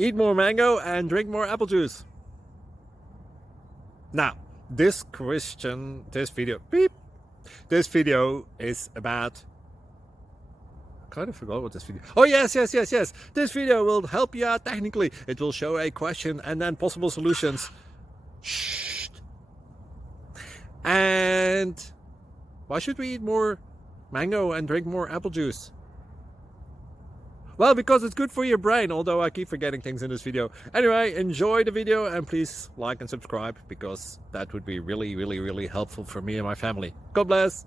Eat more mango and drink more apple juice. Now, this video is about, I kind of forgot what this video. Oh, yes. This video will help you out technically. It will show a question and then possible solutions. Shh. And why should we eat more mango and drink more apple juice? Well, because it's good for your brain, although I keep forgetting things in this video. Anyway, enjoy the video and please like and subscribe, because that would be really helpful for me and my family. God bless!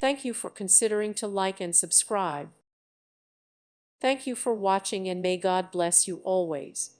Thank you for considering to like and subscribe. Thank you for watching, and may God bless you always.